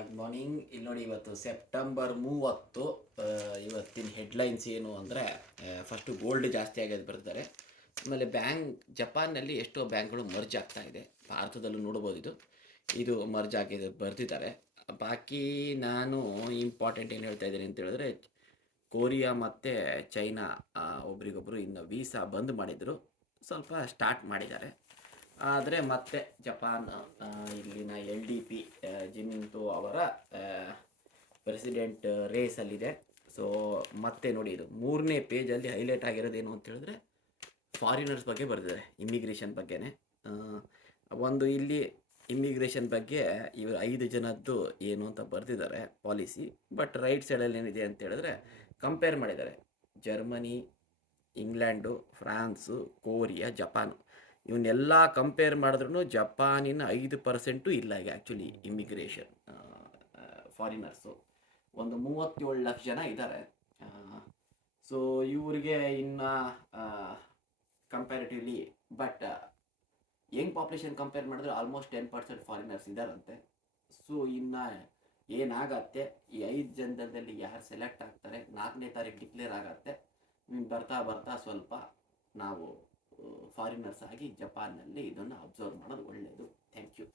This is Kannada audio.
Good morning. ಇಲ್ಲಿ ನೋಡಿ, ಇವತ್ತು ಸೆಪ್ಟೆಂಬರ್ 30. ಇವತ್ತಿನ ಹೆಡ್ಲೈನ್ಸ್ ಏನು ಅಂದರೆ, ಫಸ್ಟು ಗೋಲ್ಡ್ ಜಾಸ್ತಿ ಆಗೋದು ಬರ್ತಾರೆ. ಆಮೇಲೆ ಜಪಾನ್ನಲ್ಲಿ ಎಷ್ಟೋ ಬ್ಯಾಂಕ್ಗಳು ಮರ್ಜ್ ಆಗ್ತಾ ಇದೆ. ಭಾರತದಲ್ಲೂ ನೋಡ್ಬೋದು, ಇದು ಮರ್ಜ್ ಆಗಿದೆ ಬರ್ತಿದ್ದಾರೆ. ಬಾಕಿ ನಾನು ಇಂಪಾರ್ಟೆಂಟ್ ಏನು ಹೇಳ್ತಾ ಇದ್ದೀನಿ ಅಂತ ಹೇಳಿದ್ರೆ, ಕೊರಿಯಾ ಮತ್ತು ಚೈನಾ ಒಬ್ರಿಗೊಬ್ರು ಇನ್ನು ವೀಸಾ ಬಂದ್ ಮಾಡಿದರು, ಸ್ವಲ್ಪ ಸ್ಟಾರ್ಟ್ ಮಾಡಿದ್ದಾರೆ. ಆದರೆ ಮತ್ತೆ ಜಪಾನ್ ಇಲ್ಲಿನ LDP ಜಿಮಿಂಟೋ ಅವರ ಪ್ರೆಸಿಡೆಂಟ್ ರೇಸಲ್ಲಿದೆ. ಸೊ ಮತ್ತೆ ನೋಡಿ, ಇದು 3ನೇ ಪೇಜಲ್ಲಿ ಹೈಲೈಟ್ ಆಗಿರೋದೇನು ಅಂತ ಹೇಳಿದ್ರೆ, ಫಾರಿನರ್ಸ್ ಬಗ್ಗೆ ಬರೆದಿದ್ದಾರೆ, ಇಮಿಗ್ರೇಷನ್ ಬಗ್ಗೆನೇ. ಒಂದು ಇಲ್ಲಿ ಇಮಿಗ್ರೇಷನ್ ಬಗ್ಗೆ ಇವರು 5 ಜನದ್ದು ಏನು ಅಂತ ಬರೆದಿದ್ದಾರೆ ಪಾಲಿಸಿ. ಬಟ್ ರೈಟ್ ಸೈಡಲ್ಲಿ ಏನಿದೆ ಅಂತ ಹೇಳಿದ್ರೆ, ಕಂಪೇರ್ ಮಾಡಿದ್ದಾರೆ Germany, England, prawns, Korea, Japan. ಇವನ್ನೆಲ್ಲ ಕಂಪೇರ್ ಮಾಡಿದ್ರೂ ಜಪಾನಿನ 5% ಇಲ್ಲ ಈಗ ಆ್ಯಕ್ಚುಲಿ ಇಮಿಗ್ರೇಷನ್ ಫಾರಿನರ್ಸು. ಒಂದು 37 ಲಕ್ಷ ಜನ ಇದ್ದಾರೆ. ಸೊ ಇವರಿಗೆ ಇನ್ನು comparatively, but Young population compare ಮಾಡಿದ್ರೆ ಆಲ್ಮೋಸ್ಟ್ 10% ಫಾರಿನರ್ಸ್ ಇದ್ದಾರಂತೆ. ಸೊ ಇನ್ನು ಏನಾಗತ್ತೆ, ಈ 5 ಜನದಲ್ಲಿ ಯಾರು ಸೆಲೆಕ್ಟ್ ಆಗ್ತಾರೆ, 4ನೇ ತಾರೀಕು ಡಿಕ್ಲೇರ್ ಆಗತ್ತೆ. ಬರ್ತಾ ಬರ್ತಾ ಸ್ವಲ್ಪ ನಾವು ಫಾರಿನರ್ಸ್ ಆಗಿ ಜಪಾನ್ನಲ್ಲಿ ಇದನ್ನು ಅಬ್ಸರ್ವ್ ಮಾಡೋದು ಒಳ್ಳೆಯದು. Thank you.